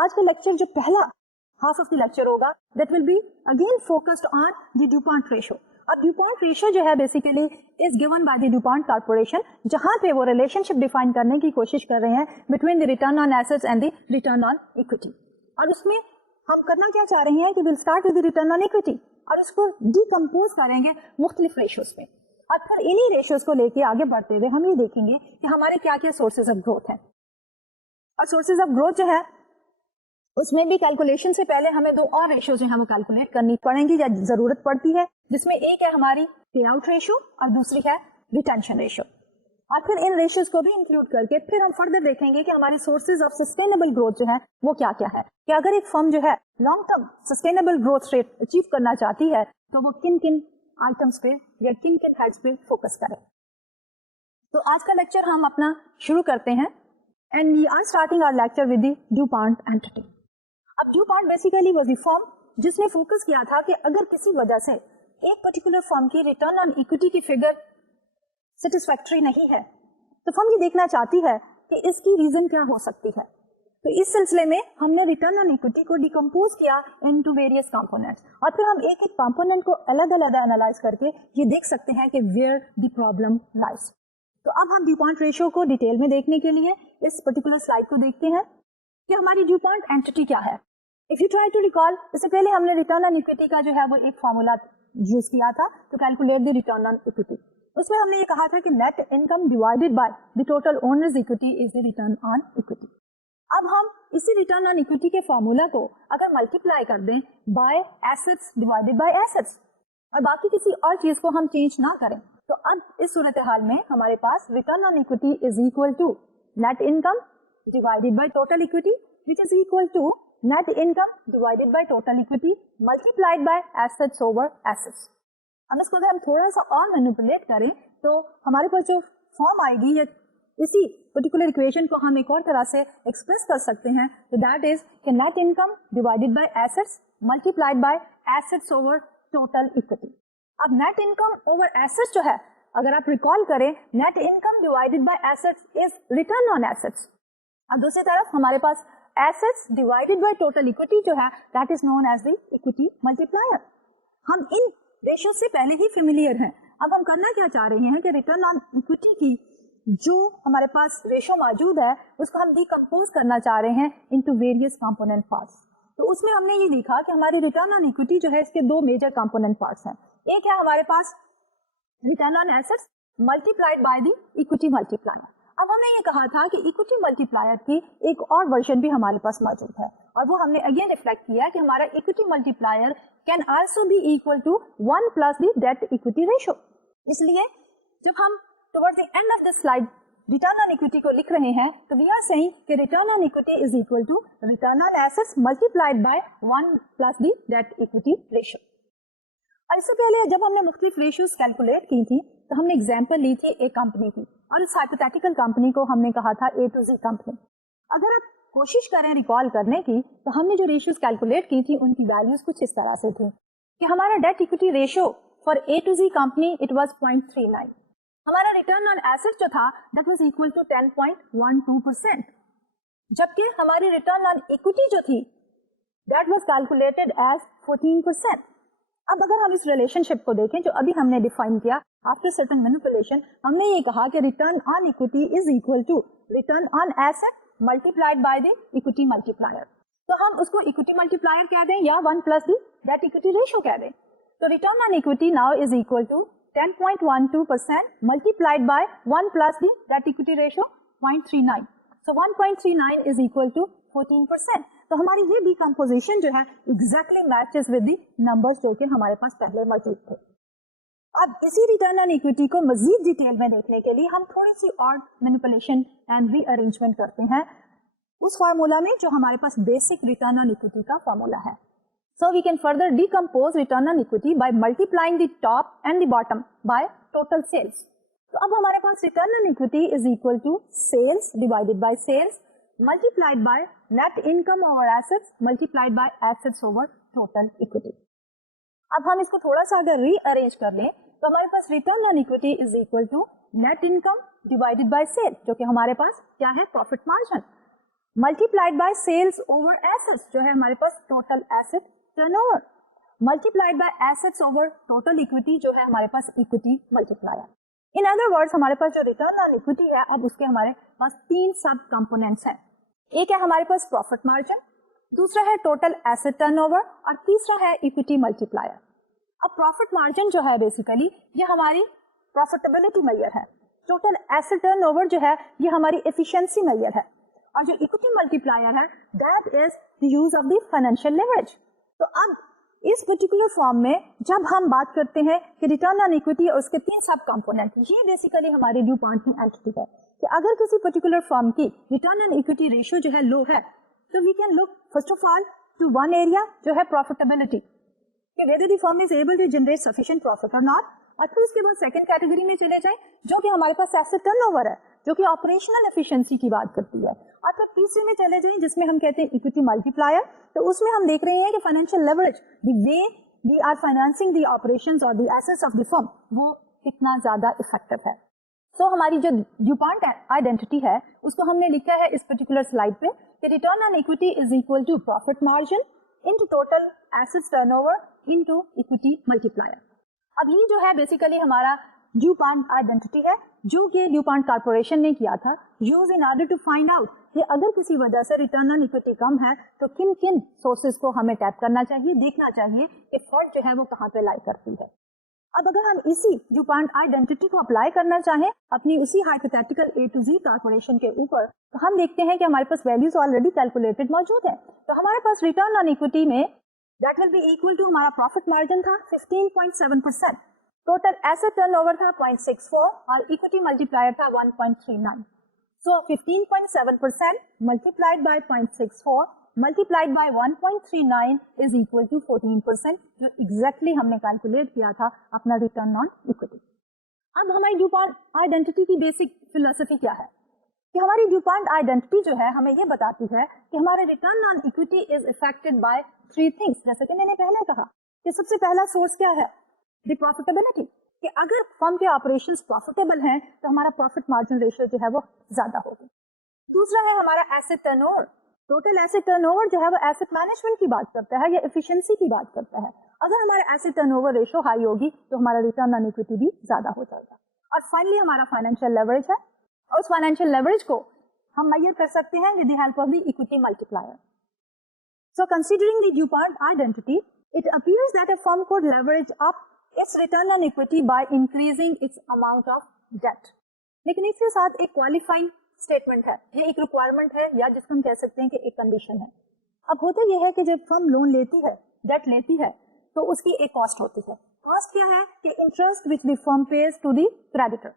आज का लेक्चर जो पहला हाफ ऑफ द लेक्चर होगा that will be again focused on the Dupont ratio. अब ड्यूपॉन्ट रेशियो जो है basically is given by the Dupont corporation, जहां पे वो रिलेशनशिप डिफाइन करने की कोशिश कर रहे हैं between the return on assets and the return on equity. और उसमें हम करना क्या चाह रहे हैं कि will start with the return on equity और उसको डिकम्पोज करेंगे मुख्तलिफ रेशियोज में, और फिर इन्हीं रेशियोज को लेके आगे बढ़ते हुए हम ये देखेंगे कि हमारे क्या क्या सोर्सेज ऑफ ग्रोथ हैं. और सोर्सेज ऑफ ग्रोथ जो है उसमें भी कैलकुलेशन से पहले हमें दो और रेशियो जो है वो कैलकुलेट करनी पड़ेंगी या जरूरत पड़ती है, जिसमें एक है हमारी पे आउट रेशियो और दूसरी है रिटेंशन रेशियो. और फिर इन रेशियोज को भी इंक्लूड करके फिर हम फर्दर देखेंगे कि हमारे सोर्सेज ऑफ सस्टेनेबल ग्रोथ जो है वो क्या क्या है, कि अगर एक फर्म जो है long term sustainable growth rate achieve करना चाहती है तो वो किन किन आइटम्स पे या किन किन हेड्स पे फोकस करें. तो आज का लेक्चर हम अपना शुरू करते हैं and we are starting our lecture with the DuPont entity. अब DuPont basically was the firm जिसने फोकस किया था कि अगर किसी वजह से एक पर्टिकुलर फर्म की रिटर्न ऑन इक्विटी की फिगर सेटिस्फैक्टरी नहीं है तो फर्म ये देखना चाहती है कि इसकी रीजन क्या हो सकती है. तो इस सिलसिले में हमने रिटर्न ऑन इक्विटी को डिकम्पोज किया इनटू वेरियस कंपोनेंट्स, और फिर हम एक एक कंपोनेंट को अलग अलग एनालाइज करके ये देख सकते हैं कि वेयर द प्रॉब्लम लाइज. तो अब हम ड्यूपॉन्ट रेशियो को डिटेल में देखने के लिए इस पर्टिकुलर स्लाइड को देखते हैं कि हमारी ड्यूपॉन्ट एंटिटी क्या है. If you try to recall, इससे पहले हमने रिटर्न ऑन इक्विटी का जो है वो एक फॉर्मूला यूज किया था to calculate the return on equity. उसमें हमने ये कहा था कि net income divided by the total owners equity is the return on equity. अब हम इसी रिटर्न ऑन इक्विटी के फॉर्मूला को अगर मल्टीप्लाई कर दें by assets divided by assets और बाकी किसी और चीज को हम चेंज ना करें, तो अब इस सूरत हाल में हमारे पास return on equity is equal to net income divided by total equity which is equal to net income divided by total equity multiplied by assets over assets. अब इसको अगर हम थोड़ा सा और मैनिपुलेट करें तो हमारे पास जो फॉर्म आएगी या इसी पर्टिकुलर इक्वेशन को हम एक और तरह से एक्सप्रेस कर सकते हैं, तो दैट इज कि net income divided by assets multiplied by assets over total equity. अब नेट इनकम ओवर एसेट्स जो है, अगर आप रिकॉल करें, net income divided by assets is return on assets. अब दूसरी तरफ हमारे पास assets divided by total equity जो है that is known as the equity multiplier. हम इन रेशियो से पहले ही फेमिलियर हैं. अब हम करना क्या चाह रहे हैं कि रिटर्न ऑन इक्विटी की जो हमारे पास रेशियो मौजूद है उसको हम डिकम्पोज करना चाह रहे हैं इनटू वेरियस कंपोनेंट पार्ट्स. तो उसमें हमने ये देखा कि हमारी रिटर्न ऑन इक्विटी जो है इसके दो मेजर कंपोनेंट पार्ट्स हैं. एक है हमारे पास return on assets multiplied by the equity multiplier. अब हमने ये कहा था कि इक्विटी मल्टीप्लायर की एक और वर्जन भी हमारे पास मौजूद है और वो हमने अगेन रिफ्लेक्ट किया कि हमारा equity multiplier can also be equal to 1 plus the debt equity ratio. इसलिए जब हम towards the end of the slide return on equity को लिख रहे हैं तो वी आर सेइंग कि return on equity is equal to return on assets multiplied by 1 plus the debt equity ratio. और इससे पहले जब हमने मुख्तलिफ रेशियोज कैलकुलेट की थी तो हमने एग्जांपल ली थी एक कंपनी की, और इस हाइपोथेटिकल कंपनी को हमने कहा था ए टू जी कंपनी. अगर आप कोशिश करें रिकॉल करने की तो हमने जो रेशियोज कैलकुलेट की थी उनकी वैल्यूज कुछ इस तरह से थी कि हमारा debt equity ratio for A to G company it was 0.39. हमारा रिटर्न ऑन एसेट जो था दैट वाज इक्वल टू 10.12%, जबकि हमारी रिटर्न ऑन इक्विटी जो थी दैट वाज कैलकुलेटेड एज 14%. अब अगर हम इस रिलेशनशिप को देखें जो अभी हमने डिफाइन किया आफ्टर सर्टेन मैनिपुलेशन, हमने ये कहा कि return on equity is equal to return on asset multiplied by the equity multiplier. तो हम उसको इक्विटी मल्टीप्लायर कह दें या 1 plus the debt equity ratio कह दें. तो return on equity now is equal to 10.12% multiplied by 1 plus the debt equity ratio 0.39. So 1.39 is equal to 14%. तो हमारी ये डिकम्पोजिशन जो है exactly matches with the numbers जो कि हमारे पास पहले मौजूद थे. अब इसी रिटर्न ऑन इक्विटी को मजीद डिटेल में देखने के लिए हम थोड़ी सी और मैनिपुलेशन एंड रीअरेंजमेंट करते हैं उस फार्मूला में जो हमारे पास बेसिक रिटर्न ऑन इक्विटी का फार्मूला है. So we can further decompose return on equity by multiplying the top and the bottom by total sales. तो अब हमारे पास return on equity is equal to sales divided by sales multiplied by net income over assets multiplied by assets over total equity. अब हम इसको थोड़ा सा अगर रीअरेंज कर लें तो हमारे पास return on equity is equal to net income divided by sale, जो कि हमारे पास क्या है, profit margin. Multiplied by sales over assets, जो है हमारे पास total asset turnover, multiplied by assets over total equity, जो है हमारे पास equity multiplier. In other words हमारे पास जो रिटर्न ऑन इक्विटी है, अब उसके हमारे पास 3 सब कंपोनेंट्स हैं। एक है हमारे पास प्रॉफिट मार्जिन, दूसरा है टोटल एसेट टर्नओवर और तीसरा है इक्विटी मल्टीप्लायर। अब प्रॉफिट मार्जिन जो है बेसिकली ये हमारी प्रॉफिटेबिलिटी मेजर है, टोटल एसेट टर्नओवर जो है ये हमारी एफिशिएंसी मेजर है, और जो इक्विटी मल्टीप्लायर है that is the use of the financial leverage. तो अब इस पर्टिकुलर फॉर्म में जब हम बात करते हैं कि रिटर्न ऑन इक्विटी और उसके 3 सब कंपोनेंट, ये बेसिकली हमारी ड्यू पॉइंट की एंटिटी है कि अगर किसी पर्टिकुलर फॉर्म की रिटर्न ऑन इक्विटी रेशियो जो है लो है, तो we can look first of all to one area जो है प्रॉफिटेबिलिटी, कि whether the firm is able to generate sufficient profit or not, और फिर उसके बाद सेकंड कैटेगरी में चले जाएं जो कि हमारे पास एसेट टर्नओवर है, जो कि ऑपरेशनल एफिशिएंसी की बात करती है, और फिर तीसरे में चले जाएं जिसमें हम कहते हैं इक्विटी मल्टीप्लायर। तो उसमें हम देख रहे हैं कि financial leverage, the way we are financing the operations और the assets of the firm, वो कितना ज्यादा इफेक्टिव है। तो हमारी जो ड्यूपॉन्ट आइडेंटिटी है उसको हमने लिखा है इस पर्टिकुलर स्लाइड पे कि return on equity is equal to profit margin into total assets turnover into equity multiplier. अब ये जो है बेसिकली हमारा ड्यूपॉन्ट आइडेंटिटी है जो कि ड्यूपॉन्ट कॉर्पोरेशन ने किया था use in order to find out कि अगर किसी वजह से रिटर्न ऑन इक्विटी कम है तो किन किन सोर्सेज को हमें टैप करना चाहिए, देखना चाहिए कि फर्ड जो है वो कहाँ पे लाई करती है। अब अगर हम इसी ड्यूपॉन्ट आइडेंटिटी को अप्लाई करना चाहें अपनी उसी hypothetical A to Z corporation के ऊपर, तो हम देखते हैं कि हमारे पास वैल्यूज ऑलरेडी कैलकुलेटेड मौजूद है। तो हमारे पास रिटर्न ऑन इक्विटी में that will be equal to, हमारा प्रॉफिट मार्जिन था 15.7%, टोटल एसेट टर्नओवर था 0.64 और इक्विटी मल्टीप्लायर था 1.39। So 15.7% multiplied by 0.64 multiplied by 1.39 is equal to 14%, जो एग्जैक्टली हमने कैलकुलेट किया था अपना रिटर्न ऑन इक्विटी। अब हमारी ड्यूपॉन्ट आइडेंटिटी की बेसिक फिलोसफी क्या है कि हमारी ड्यूपॉन्ट आइडेंटिटी जो है हमें ये बताती है कि हमारे return on equity is affected by 3 things. जैसे कि मैंने पहले कहा कि सबसे पहला सोर्स क्या है, द प्रॉफिटेबिलिटी, कि अगर फर्म के ऑपरेशंस प्रॉफिटेबल हैं तो हमारा प्रॉफिट मार्जिन रेशियो जो है वो ज्यादा होगी। दूसरा है हमारा asset turnover, total asset turnover जो है वो एसेट मैनेजमेंट की बात करता है या एफिशिएंसी की बात करता है। अगर हमारा एसेट टर्नओवर रेशियो हाई होगी तो हमारा रिटर्न ऑन इक्विटी भी ज्यादा हो जाएगा। और फाइनली हमारा फाइनेंशियल लेवरेज है, और उस फाइनेंशियल लेवरेज को हम मेजर कर सकते हैं with the help of the equity multiplier. So considering the Dupont identity, it appears that a firm could leverage up its return on equity by increasing its amount of debt। लेकिन इसके साथ एक qualifying statement है, ये एक requirement है या जिसको हम कह सकते हैं कि एक कंडीशन है। अब होता यह है कि जब फर्म लोन लेती है, डेट लेती है, तो उसकी एक कॉस्ट होती है। कॉस्ट क्या है कि interest which the firm pays to the creditor.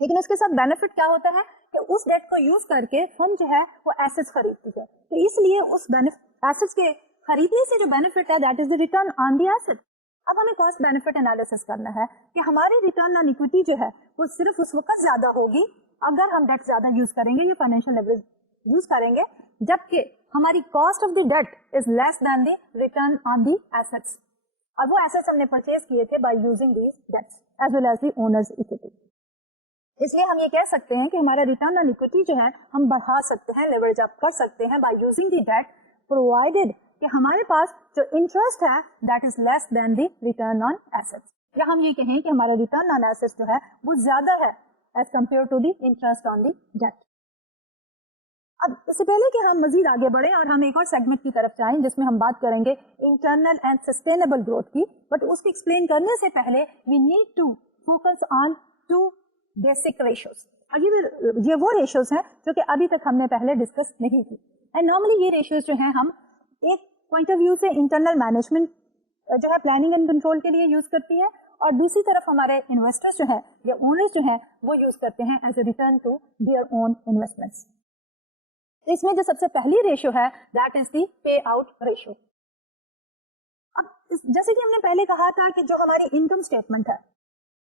लेकिन उसके साथ बेनिफिट क्या होता है कि उस डेट को यूज करके फर्म जो है वो एसेट्स खरीदती है, तो इसलिए उस एसेट्स के खरीदने से जो बेनिफिट है that is the return on the asset. अब हमें कॉस्ट बेनिफिट एनालिसिस करना है कि हमारी रिटर्न ऑन इक्विटी जो है वो सिर्फ उस वक्त ज्यादा होगी अगर हम डेट ज्यादा यूज करेंगे या फाइनेंशियल लेवरेज यूज करेंगे, जबकि हमारी cost of the debt is less than the return on the assets, और वो एसेट्स हमने परचेज किए थे by using these debts as well as the owners equity. इसलिए हम ये कह सकते हैं कि हमारा रिटर्न ऑन इक्विटी जो है हम बढ़ा सकते हैं, लेवरेज अप कर सकते हैं by using the debt, provided कि हमारे पास जो इंटरेस्ट है that is less than the return on assets, या हम ये कहें कि हमारा रिटर्न ऑन एसेट्स जो है वो ज्यादा है as compare to the interest on the debt. अब इससे पहले कि हम मजीद आगे बढ़े और हम एक और सेगमेंट की तरफ जाएं जिसमें हम बात करेंगे इंटरनल एंड सस्टेनेबल ग्रोथ की, बट उसको एक्सप्लेन करने से पहले we need to focus on 2 basic ratios. और ये वो रेशियोज हैं जो कि अभी तक हमने पहले डिस्कस नहीं की। एंड नॉर्मली ये रेशियोज जो हैं हम एक पॉइंट ऑफ व्यू से इंटरनल मैनेजमेंट जो है प्लानिंग एंड कंट्रोल के लिए यूज करती है, और दूसरी तरफ हमारे इन्वेस्टर्स जो है या ओनर्स जो है वो यूज करते हैं as a return to their own investments. इसमें जो सबसे पहली रेशियो है that is the pay out ratio. अब जैसे कि हमने पहले कहा था कि जो हमारी इनकम स्टेटमेंट है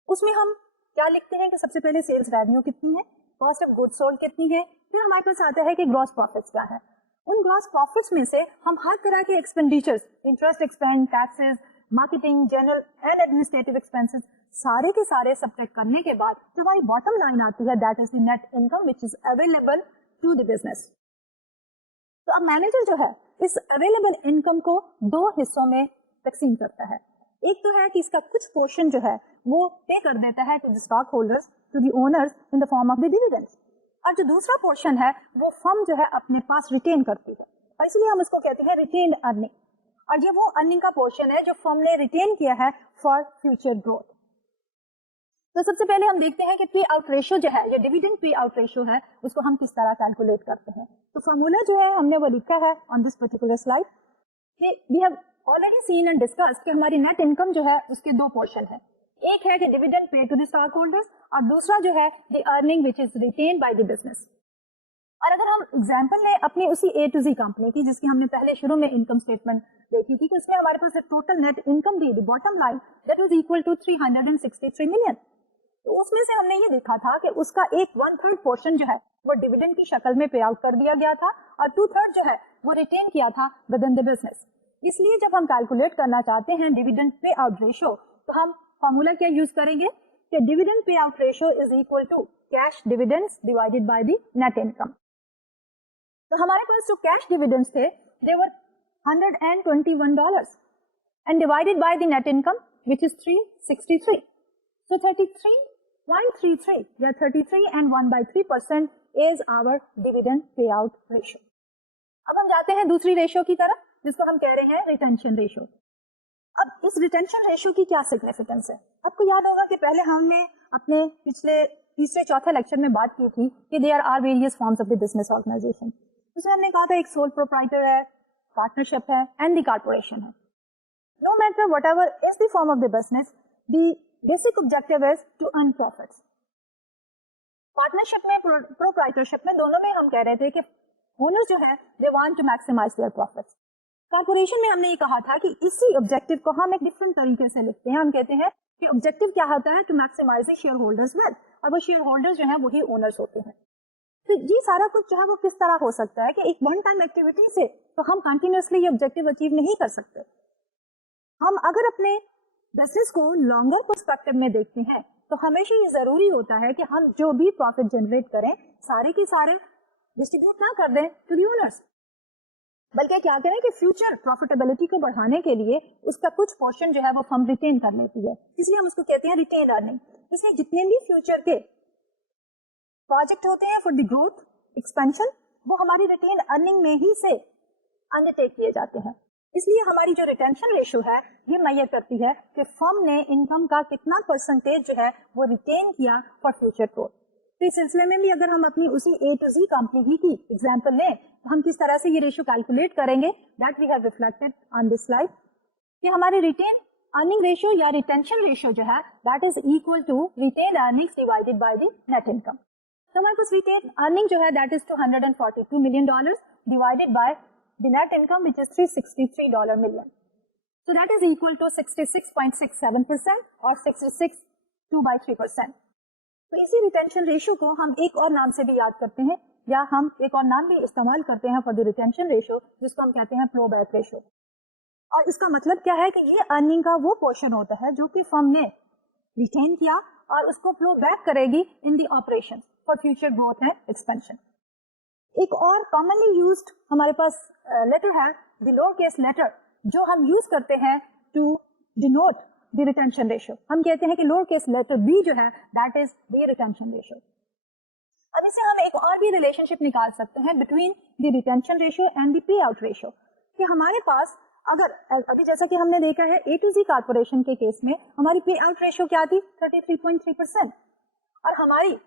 उसमें हम क्या लिखते हैं कि सबसे पहले सेल्स रेवेन्यू कितनी है, कॉस्ट ऑफ गुड्स सोल्ड कितनी है, फिर हमारे पास आता है कि ग्रॉस प्रॉफिट्स क्या है। उन ग्रॉस प्रॉफिट्स में से हम हर तरह के expenditures, interest expense, taxes, marketing, general and administrative expenses, सारे के सारे सब्ट्रैक्ट करने के बाद जो हमारी बॉटम लाइन आती है that is the net income which is available to the business. तो अब मैनेजर जो है इस अवेलेबल इनकम को दो हिस्सों में तकसीम करता है. एक तो है कि इसका कुछ पोर्शन जो है वो पे कर देता है to the stock holders, to the owners in the form of the dividends, और जो दूसरा पोर्शन है वो फर्म जो है अपने पास रिटेन करती है, और इसलिए हम उसको कहते हैं रिटेन्ड अर्निंग. और ये वो अर्निंग का पोर्शन है जो फर्म ने रिटेन किया है फॉर फ्यूचर ग्रोथ. तो सबसे पहले हम देखते हैं कि पे आउट रेशियो जो है, जो डिविडेंड पे आउट रेशियो है, उसको हम किस तरह कैलकुलेट करते हैं. तो फॉर्मूला जो है हमने वो लिखा है ऑन दिस पर्टिकुलर स्लाइड कि we have already seen and discuss कि हमारी नेट इनकम जो है उसके दो पोर्शन है. एक है कि डिविडेंड पे टू द स्टॉक होल्डर्स, और दूसरा जो है the earning which is written by the business. और अगर हम एग्जांपल लें अपनी उसी ए टू जी कंपनी की, जिसकी हमने पहले शुरू में इनकम स्टेटमेंट देखी थी, कि उसमें हमारे पास total net income the, bottom line that was equal to 363 million. तो उसमें से हमने ये देखा था कि उसका एक 1/3 पोर्शन जो है वो डिविडेंड की शक्ल में पे आउट कर दिया गया था, और 2/3 जो है वो रिटेन किया था विद इन द बिजनेस. इसलिए जब हम कैलकुलेट करना चाहते हैं डिविडेंड पे आउट रेशियो, तो हम फॉर्मूला क्या यूज करेंगे कि dividend pay out ratio is equal to cash dividends divided by the net income. तो हमारे पास जो कैश डिविडेंड्स थे they were $121 and divided by the net income which is 363. So 33.33 या 33 and 1/3% is our dividend payout ratio. अब हम जाते हैं दूसरी रेशियो की तरफ, जिसको हम कह रहे हैं रिटेंशन रेशियो. अब इस रिटेंशन रेशियो की क्या सिग्निफिकेंस है? आपको याद होगा कि पहले हमने अपने पिछले तीसरे चौथे लेक्चर में बात की थी कि there are various forms of the business organisation. उसमें हमने कहा था एक सोल प्रोप्राइटर है, पार्टनरशिप है एंड द कॉर्पोरेशन है. No matter whatever is the form of the business, the basic objective is to earn profits. Partnership में, proprietorship में, दोनों में हम कह रहे थे कि ओनर्स जो है they want to maximise their profits. Corporation में हमने ये कहा था कि इसी ऑब्जेक्टिव को हम एक डिफरेंट तरीके से लिखते हैं. हम कहते हैं कि ऑब्जेक्टिव क्या होता है, to maximise the share holders wealth, और वो शेयर होल्डर्स जो है वही ओनर्स होते हैं. तो ये सारा कुछ जो है वो किस तरह हो सकता है कि एक वन टाइम एक्टिविटी से तो हम कंटिन्यूअसली ये ऑब्जेक्टिव अचीव नहीं कर सकते. हम अगर अपने बिजनेस को लॉन्गर पर्सपेक्टिव में देखते हैं तो हमेशा ये जरूरी होता है कि हम जो भी प्रॉफिट जनरेट करें सारे के सारे डिस्ट्रीब्यूट ना कर दें टू द ओनर्स, बल्कि क्या करें कि फ्यूचर प्रॉफिटेबिलिटी को बढ़ाने के लिए उसका कुछ पोर्शन जो है वो फर्म रिटेन कर लेती है. इसलिए हम उसको कहते हैं रिटेन अर्निंग. इसलिए जितने भी फ्यूचर के प्रोजेक्ट होते हैं फॉर द ग्रोथ एक्सपेंशन, वो हमारी रिटेन अर्निंग में ही से अंडरटेक किए जाते हैं. इसलिए हमारी जो रिटेंशन रेशियो है ये मेजर करती है कि फर्म ने इनकम का कितना परसेंटेज जो है वो रिटेन किया फॉर फ्यूचर ग्रोथ. तो इस सिलसिले में भी अगर हम अपनी उसी ए टू जी कंपनी ही की एग्जांपल लें तो हम किस तरह से ये रेशियो कैलकुलेट करेंगे, that we have reflected on this slide. कि हमारी रिटेन अर्निंग रेशियो या रिटेंशन रेशियो जो है that is equal to retain earnings divided by the net income. तो हमारे पास रिटेन अर्निंग जो है that is $242 million divided by the net income which is $363 million. So that is equal to 66.67% or 66.2/3%. तो इसी retention ratio को हम एक और नाम से भी याद करते हैं, या हम एक और नाम भी इस्तेमाल करते हैं फॉर द रिटेंशन रेशियो, जिसको हम कहते हैं फ्लो बैक रेशियो. और इसका मतलब क्या है कि ये अर्निंग का वो पोर्शन होता है जो कि फर्म ने रिटेन किया और उसको फ्लो बैक करेगी in the operation for future growth and expansion. एक और कॉमनली यूज्ड हमारे पास लेटर है द लोअर केस लेटर, जो हम यूज करते हैं to denote the retention ratio. हम कहते हैं कि लोअर केस लेटर बी जो है that is the retention ratio. अब इससे हम एक और भी रिलेशनशिप निकाल सकते हैं between the retention ratio and the pay out ratio. कि हमारे पास अगर अभी जैसा कि हमने देखा है ए टू जी कॉर्पोरेशन के केस में हमारी पे आउट रेशियो क्या थी 33.3% और हमारी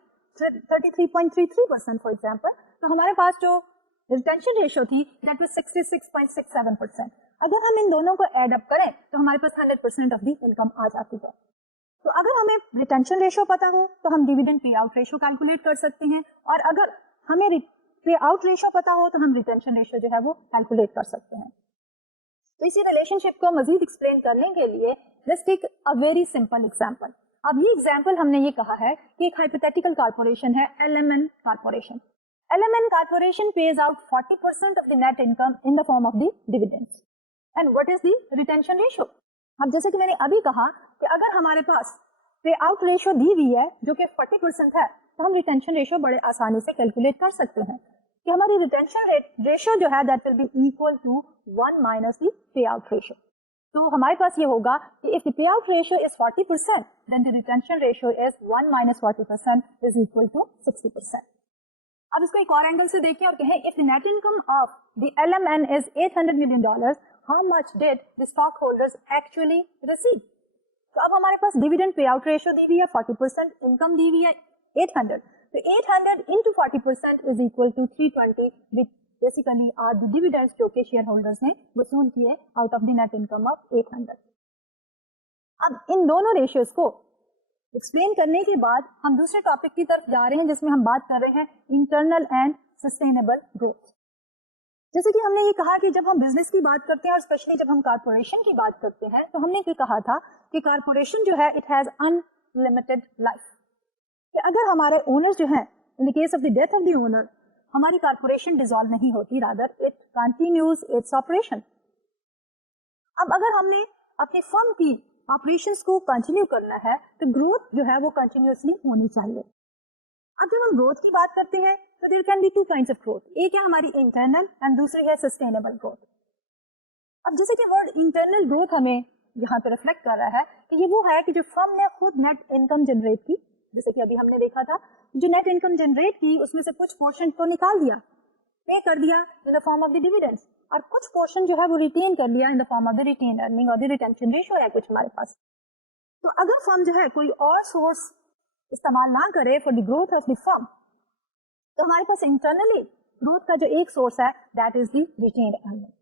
33.33% फॉर एग्जाम्पल. तो हमारे पास जो रिटेंशन रेशियो थी दैट वाज 66.67%. अगर हम इन दोनों को एड अप करें तो हमारे पास 100% ऑफ द इनकम आ जाती है. तो अगर हमें रिटेंशन रेशियो पता हो तो हम dividend pay out ratio calculate कर सकते हैं, और अगर हमें पे आउट रेशियो पता हो तो हम रिटेंशन रेशियो जो है वो कैलकुलेट कर सकते हैं. तो इसी रिलेशनशिप को मजीद एक्सप्लेन करने के लिए let's take a very simple example. अब ये एग्जांपल हमने ये कहा है कि एक हाइपोथेटिकल कॉर्पोरेशन है LMN corporation. LMN corporation pays out 40% of the net income in the form of the dividends. And what is the retention ratio? अब जैसे कि मैंने अभी कहा कि अगर हमारे पास पे आउट रेशियो दी हुई है जो कि 40% है तो हम रिटेंशन रेशियो बड़े आसानी से कैलकुलेट कर सकते हैं. कि हमारी रिटेंशन रेशियो जो है that will be equal to 1 minus the pay out ratio. तो हमारे पास ये होगा कि if the pay out ratio is 40% then the retention ratio is 1 minus 40% is equal to 60%. अब इसको एक और एंगल से देखें और कहें if the net income of the LMN is $800 million, how much did the stock holders actually receive. तो अब हमारे पास डिविडेंड पे आउट रेशियो दी हुई है 40%, इनकम दी हुई है 800. तो 800 into 40% is equal to 320, which basically are the dividends जो कि शेयर होल्डर्स ने वसूल किए out of the net income of 800. अब इन दोनों रेशियोज को एक्सप्लेन करने के बाद हम दूसरे टॉपिक की तरफ जा रहे हैं जिसमें हम बात कर रहे हैं इंटरनल एंड सस्टेनेबल ग्रोथ. जैसे कि हमने ये कहा कि जब हम बिजनेस की बात करते हैं और स्पेशली जब हम कारपोरेशन की बात करते हैं तो हमने ये कहा था कि कारपोरेशन जो है इट हैज अनलिमिटेड लाइफ. कि अगर हमारे ओनर्स जो हैं in the case of the death of the owner हमारी कारपोरेशन डिसॉल्व नहीं होती, rather it continues its operation. अब अगर हमने अपनी फर्म की ऑपरेशंस को कंटिन्यू करना है तो ग्रोथ जो है वो कंटिन्यूअसली होनी चाहिए. अब जब हम ग्रोथ की बात करते हैं तो there can be two kinds of growth. एक है हमारी इंटरनल एंड दूसरी है सस्टेनेबल ग्रोथ. अब जैसे कि वर्ड इंटरनल ग्रोथ हमें यहाँ पे रिफ्लेक्ट कर रहा है कि ये वो है कि जो फर्म ने खुद नेट इनकम जनरेट की, जैसे कि अभी हमने देखा था जो नेट इनकम जनरेट की उसमें से कुछ पोर्शन तो निकाल दिया, पे कर दिया in the form of the dividends, और कुछ पोर्शन जो है वो रिटेन कर लिया in the form of the retain earning और द रिटेंशन रेशियो है कुछ हमारे पास. तो अगर फर्म जो है कोई और सोर्स इस्तेमाल ना करे for the growth of the firm तो हमारे पास इंटरनली ग्रोथ का जो एक सोर्स है that is the retain earning.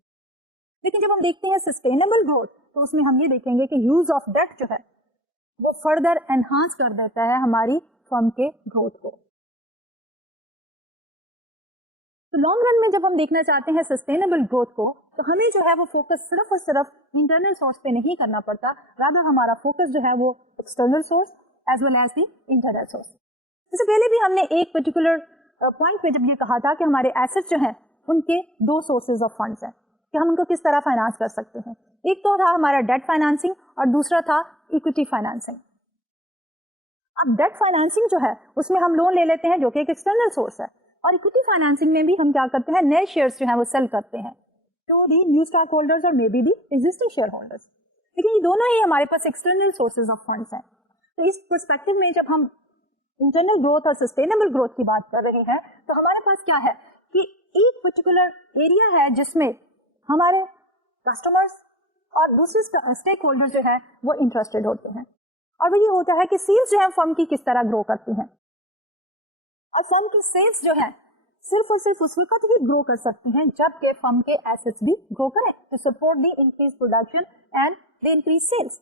लेकिन जब हम देखते हैं सस्टेनेबल ग्रोथ तो उसमें हम ये देखेंगे कि यूज ऑफ डेट जो है वो फर्दर एनहांस कर देता है हमारी फर्म के ग्रोथ को. तो लॉन्ग रन में जब हम देखना चाहते हैं सस्टेनेबल ग्रोथ को तो हमें जो है वो फोकस सिर्फ और सिर्फ इंटरनल सोर्स पे नहीं करना पड़ता, रादर हमारा फोकस जो है वो external source as well as the internal source. जैसे पहले भी हमने एक पर्टिकुलर पॉइंट पे जब ये कहा था कि हमारे एसेट्स जो हैं उनके दो सोर्सेज ऑफ फंड्स हैं कि हम उनको किस तरह फाइनेंस कर सकते हैं. एक तो था हमारा डेट फाइनेंसिंग और दूसरा था इक्विटी फाइनेंसिंग. अब डेट फाइनेंसिंग जो है उसमें हम लोन ले लेते हैं जो कि एक एक्सटर्नल सोर्स है, और इक्विटी फाइनेंसिंग में भी हम क्या करते हैं नए शेयर्स जो है वो सेल करते हैं to the new stockholders और may be the existing shareholders. लेकिन ये दोनों ही हमारे पास एक्सटर्नल सोर्सेज ऑफ फंड्स हैं. तो इस पर्सपेक्टिव में जब हम इंटरनल ग्रोथ और सस्टेनेबल ग्रोथ की बात कर रहे हैं तो हमारे पास क्या है कि एक पर्टिकुलर एरिया है जिसमें हमारे कस्टमर्स और दूसरे स्टेक होल्डर जो है वो इंटरेस्टेड होते हैं, और वो ये होता है कि सेल्स जो है फर्म की किस तरह ग्रो करती हैं. और फर्म की सेल्स जो है सिर्फ और सिर्फ उस वक्त ही ग्रो कर सकती हैं जबकि फर्म के एसेट्स भी ग्रो करें to support the increase production and the increase sales.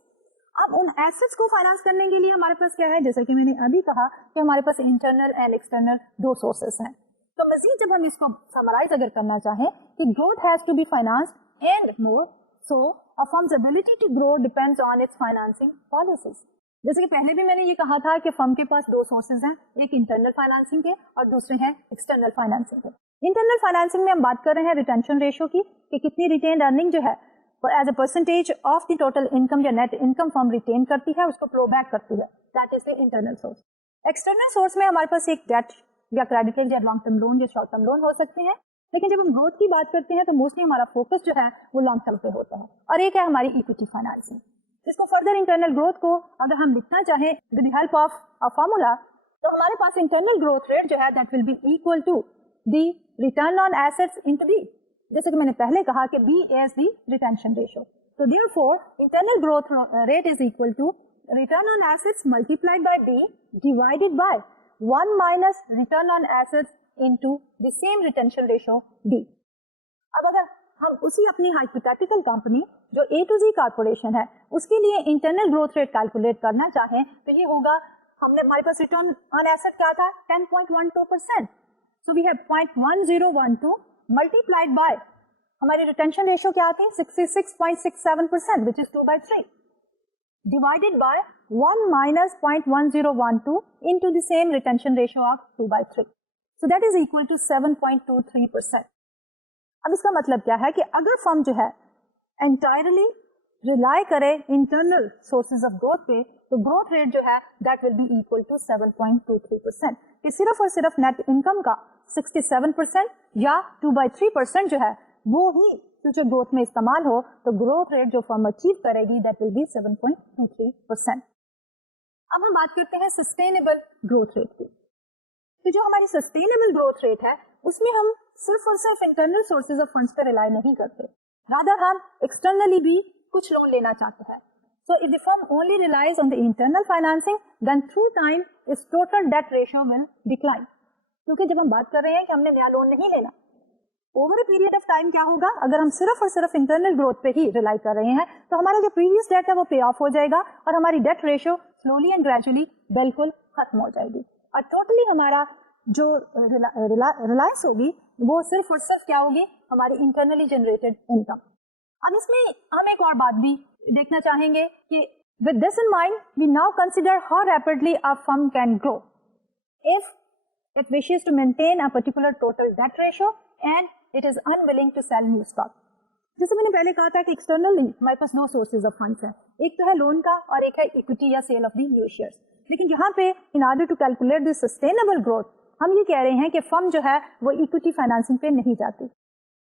अब उन एसेट्स को फाइनेंस करने के लिए हमारे पास क्या है, जैसा कि मैंने अभी कहा कि हमारे पास इंटरनल एंड एक्सटर्नल दो सोर्सेस हैं. तो मजीद जब हम इसको समराइज अगर करना चाहें कि growth has to be financed and more, so a firm's ability to grow depends on its financing policies. जैसे कि पहले भी मैंने ये कहा था कि फर्म के पास दो सोर्सेज हैं, एक इंटरनल फाइनेंसिंग के और दूसरे हैं एक्सटर्नल फाइनेंसिंग के. इंटरनल फाइनेंसिंग में हम बात कर रहे हैं रिटेंशन रेशियो की कि कितनी रिटेन अर्निंग जो है as a percentage of the total income या नेट इनकम फर्म रिटेन करती है उसको फ्लो बैक करती है, that is the internal source. External source में हमारे पास एक डेट या क्रेडिटेड या लॉन्ग टर्म लोन या शॉर्ट टर्म लोन हो सकते हैं. लेकिन जब हम ग्रोथ की बात करते हैं तो मोस्टली हमारा फोकस जो है वो लॉन्ग टर्म पे होता है. और एक है हमारी इक्विटी फाइनेंसिंग. इसको फर्दर इंटरनल ग्रोथ को अगर हम लिखना चाहें with the help of a formula तो हमारे पास इंटरनल ग्रोथ रेट जो है that will be equal to the return on assets into b. जैसे कि मैंने पहले कहा कि b is the retention ratio. तो therefore internal growth rate is equal to return on assets multiplied by b divided by 1 minus return on assets into the same retention ratio B. अब अगर हम उसी अपनी हाइपोथेटिकल कंपनी जो A to Z corporation है उसके लिए internal growth rate calculate करना चाहें तो ये होगा, हमारे पास रिटर्न ऑन एसेट क्या था 10.12%. So we have 0.1012 multiplied by हमारी रिटेंशन रेशियो क्या आती है 66.67% which is 2/3 divided by 1 minus 0.1012 into the same retention ratio of 2/3. So that is equal to 7.23%. अब इसका मतलब क्या है कि अगर फर्म जो है entirely रिलाई करे इंटरनल सोर्सेज ऑफ ग्रोथ पे तो ग्रोथ रेट जो है that will be equal to 7.23%. कि सिर्फ और सिर्फ नेट इनकम का 67% या 2/3% जो है वो ही फ्यूचर ग्रोथ में इस्तेमाल हो, तो ग्रोथ रेट जो फर्म अचीव करेगी दैट विल बी 7.23%. अब हम बात करते हैं सस्टेनेबल ग्रोथ रेट की. तो जो हमारी सस्टेनेबल ग्रोथ रेट है उसमें हम सिर्फ और सिर्फ इंटरनल सोर्सेज ऑफ फंड्स पर रिलाई नहीं करते, रादर हम एक्सटर्नली भी कुछ लोन लेना चाहते हैं. So if the firm only relies on the internal financing, then through time its total debt ratio will decline. क्योंकि जब हम बात कर रहे हैं कि हमने नया लोन नहीं लेना, over a period of time क्या होगा, अगर हम सिर्फ और सिर्फ इंटरनल ग्रोथ पे ही रिलाई कर रहे हैं तो हमारा जो प्रीवियस डेट है वो पे ऑफ हो जाएगा और हमारी debt ratio slowly and gradually बिल्कुल खत्म हो जाएगी और टोटली हमारा जो रिलायंस होगी वो सिर्फ और सिर्फ क्या होगी, हमारी इंटरनली जनरेटेड इनकम. अब इसमें हम एक और बात भी देखना चाहेंगे कि with this in mind we now consider how rapidly a firm can grow if it wishes to maintain a particular total debt ratio and it is unwilling to sell new stock. जैसे मैंने पहले कहा था कि externally हमारे पास दो sources of funds हैं, एक तो है लोन का और एक है इक्विटी या sale of the new shares. लेकिन यहाँ पे in order to calculate this sustainable growth हम ये कह रहे हैं कि फर्म जो है वो इक्विटी फाइनेंसिंग पे नहीं जाती,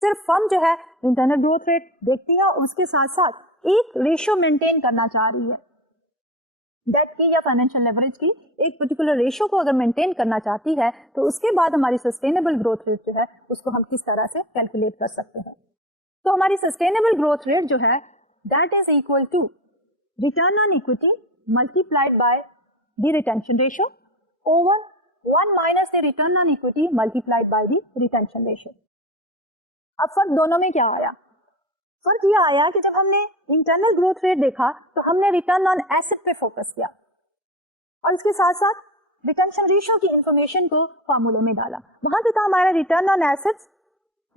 सिर्फ फर्म जो है इंटरनल ग्रोथ रेट देखती है और उसके साथ साथ एक रेशियो मेंटेन करना चाह रही है डेट की या फाइनेंशियल लेवरेज की. एक पर्टिकुलर रेशियो को अगर मेंटेन करना चाहती है तो उसके बाद हमारी सस्टेनेबल ग्रोथ रेट जो है उसको हम किस तरह से कैलकुलेट कर सकते हैं. तो हमारी सस्टेनेबल ग्रोथ रेट जो है that is equal to return on equity multiplied by the retention ratio over 1 minus the return on equity multiplied by the retention ratio. अब फर्क दोनों में क्या आया, फर्क ये आया कि जब हमने इंटरनल ग्रोथ रेट देखा तो हमने रिटर्न ऑन एसेट पे फोकस किया और इसके साथ साथ रिटेंशन रेशियो की इंफॉर्मेशन को फॉर्मूले में डाला. वहां पे था हमारा return on assets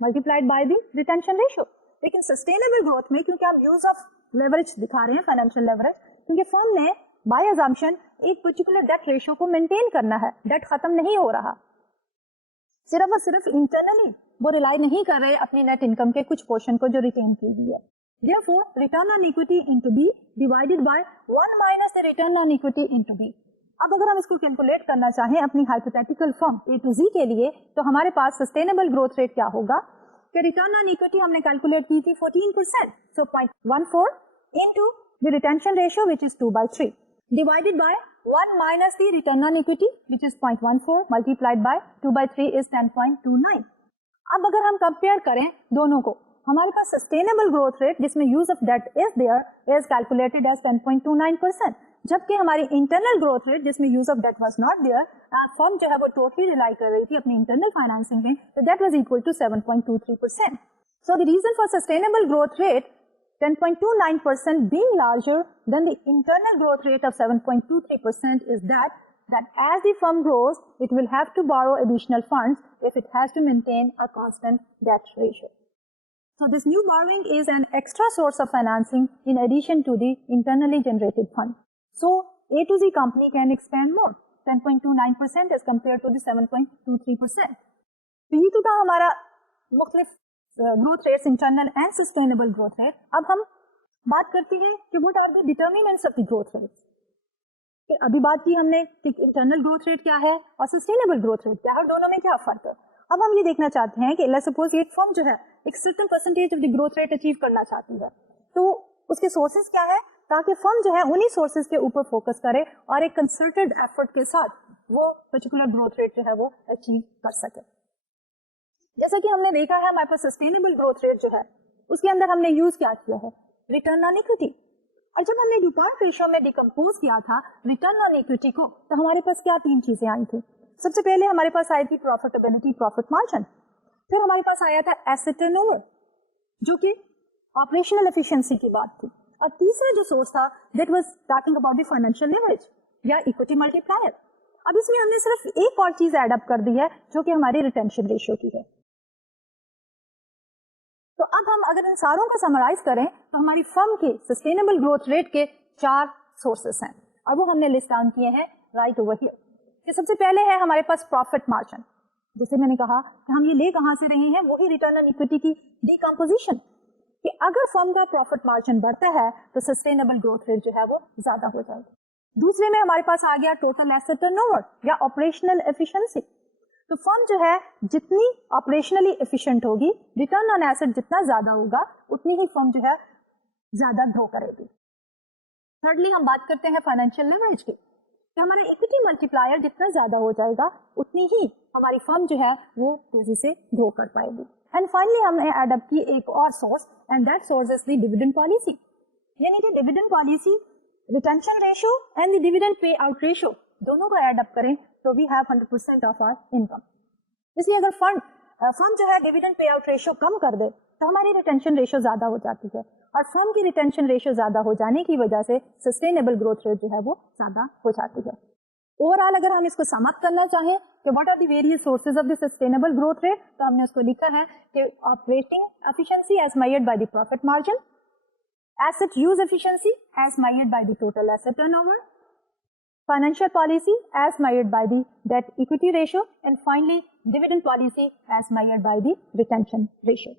multiplied by the retention ratio. लेकिन सस्टेनेबल ग्रोथ में क्योंकि हम यूज ऑफ लेवरेज दिखा रहे हैं, फाइनेंशियल लेवरेज, क्योंकि फर्म ने बाय अजम्पशन एक पर्टिकुलर डेट रेशियो को मेंटेन करना है, डेट खत्म नहीं हो रहा, सिर्फ और सिर्फ इंटरनली वो रिलाई नहीं कर रहे अपनी नेट इनकम के कुछ पोर्शन को जो रिटेन की हुई है. Therefore, return on equity into B divided by 1 minus the return on equity into B. अब अगर हम इसको कैलकुलेट करना चाहें अपनी hypothetical firm A to Z के लिए तो हमारे पास सस्टेनेबल ग्रोथ रेट क्या होगा कि रिटर्न ऑन इक्विटी हमने कैलकुलेट की थी 14%, so 0.14 into the retention ratio which is 2/3 divided by 1 minus the return on equity which is 0.14 multiplied by 2/3 is 10.29. अब अगर हम कंपेयर करें दोनों को, हमारे पास सस्टेनेबल ग्रोथ रेट जिसमें use of debt is there is calculated as 10.29%, जबकि हमारी इंटरनल ग्रोथ रेट जिसमें use of debt was not there, firm जो है वो टोटली रिलाई कर रही थी अपनी इंटरनल फाइनेंसिंग में, तो that was equal to 7.23%. So the reason for sustainable growth rate 10.29% being larger than the internal growth rate of 7.23% is that as the firm grows, it will have to borrow additional funds if it has to maintain a constant debt ratio. So this new borrowing is an extra source of financing in addition to the internally generated fund. So A to Z company can expand more, 10.29% as compared to the 7.23%. तो ये तो था हमारा मुख्तलिफ growth rates, internal and sustainable growth rate. अब हम बात करते हैं कि what are the determinants of the growth rates. अभी बात की हमने कि इंटरनल ग्रोथ रेट क्या है और सस्टेनेबल ग्रोथ रेट क्या है और दोनों में क्या फर्क है. अब हम ये देखना चाहते हैं कि लेट्स सपोज एक फर्म जो है एक certain percentage of the growth rate achieve करना चाहती है, तो उसके सोर्सेज क्या है, ताकि फर्म जो है उन्हीं सोर्सेज के ऊपर फोकस करे और एक कंसर्टेड एफर्ट के साथ वो पर्टिकुलर ग्रोथ रेट जो है वो अचीव कर सके. जैसा कि हमने देखा है हमारे पास सस्टेनेबल ग्रोथ रेट जो है उसके अंदर हमने यूज क्या किया है, रिटर्न ऑन इक्विटी. और जब हमने ड्यूपॉन्ट रेशियो में डिकम्पोज किया था रिटर्न ऑन इक्विटी को, तो हमारे पास क्या तीन चीजें आई थी. सबसे पहले हमारे पास आई थी प्रॉफिटेबिलिटी, प्रॉफिट मार्जिन. फिर हमारे पास आया था एसेट टर्नओवर जो कि ऑपरेशनल एफिशिएंसी की बात थी. और तीसरा जो सोर्स था that was talking about the financial leverage या इक्विटी मल्टीप्लायर. अब इसमें हमने सिर्फ एक और चीज ऐड अप कर दी है जो कि हमारी रिटेंशन रेशियो की है. तो अब हम अगर इन सारों को समराइज करें तो हमारी फर्म के सस्टेनेबल ग्रोथ रेट के 4 सोर्सेस हैं और वो हमने लिस्ट डाउन किए हैं राइट ओवर हियर. कि सबसे पहले है हमारे पास प्रॉफिट मार्जिन. जैसे मैंने कहा कि हम ये ले कहां से रहे हैं, वही रिटर्न ऑन इक्विटी की डिकम्पोजिशन, कि अगर फर्म का प्रॉफिट मार्जिन बढ़ता है तो सस्टेनेबल ग्रोथ रेट जो है वो ज्यादा हो जाएगा. दूसरे में हमारे पास आ गया टोटल एसेट टर्नओवर या ऑपरेशनल एफिशिएंसी. تو فرم جو ہے جتنی آپریشنلی ایفیشینٹ ہوگی, ریٹرن آن ایسٹ جتنا زیادہ ہوگا, اتنی ہی فرم جو ہے زیادہ گرو کرے گی. تھرڈلی ہم بات کرتے ہیں فائنینشیل لیوریج کی, کہ ہمارے ایکوٹی ملٹی پلائر جتنا زیادہ ہو جائے گا اتنی ہی ہماری فرم جو ہے وہ تیزی سے گرو کر پائے گی. اینڈ فائنلی ہم نے ایڈ اپ کی ایک اور source, and that source is the dividend policy. یعنی کہ dividend policy, retention ratio and the dividend payout ratio دونوں کو ایڈ اپ کریں تو we have 100% of our income. اس لیے اگر فرم جو ہے ڈیویڈنڈ پے آؤٹ ریشیو کم کر دے تو ہماری ریٹینشن ریشیو زیادہ ہو جاتی ہے, اور فرم کی ریٹینشن ریشیو زیادہ ہو جانے کی وجہ سے سسٹینیبل گروتھ ریٹ جو ہے وہ زیادہ ہو جاتی ہے. اوور آل اگر ہم اس کو سم اپ کرنا چاہیں کہ what are the various sources of the sustainable growth rate, تو ہم نے اس کو لکھا ہے کہ operating efficiency as measured by the profit margin, asset use efficiency as measured by the total asset turnover, financial policy as measured by the debt equity ratio, and finally dividend policy as measured by the retention ratio.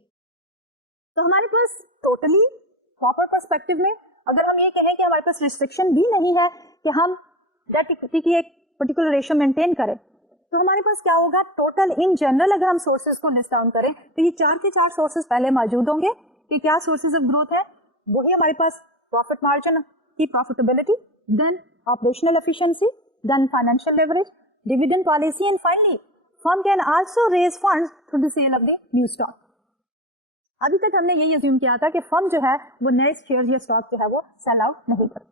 تو ہمارے پاس totally proper perspective میں اگر ہم یہ کہیں کہ ہمارے پاس restriction بھی نہیں ہے کہ ہم ڈیٹ اکوٹی کی ایک پرٹیکولر ریشو مینٹین کریں, تو ہمارے پاس کیا ہوگا, ٹوٹل ان جنرل اگر ہم سورسز کو لسٹ ڈاؤن کریں تو یہ 4 کے 4 سورسز پہلے موجود ہوں گے کہ کیا سورسز آف گروتھ ہے. وہی ہمارے پاس پروفٹ مارجن کی profitability, then operational efficiency, then financial leverage, dividend policy, and finally firm can also raise funds through the sale of the new stock. ابھی تک ہم نے یہی ازیوم کیا تھا کہ فرم جو ہے وہ نئے شیئر یا اسٹاک جو ہے وہ سیل آؤٹ نہیں کرتی.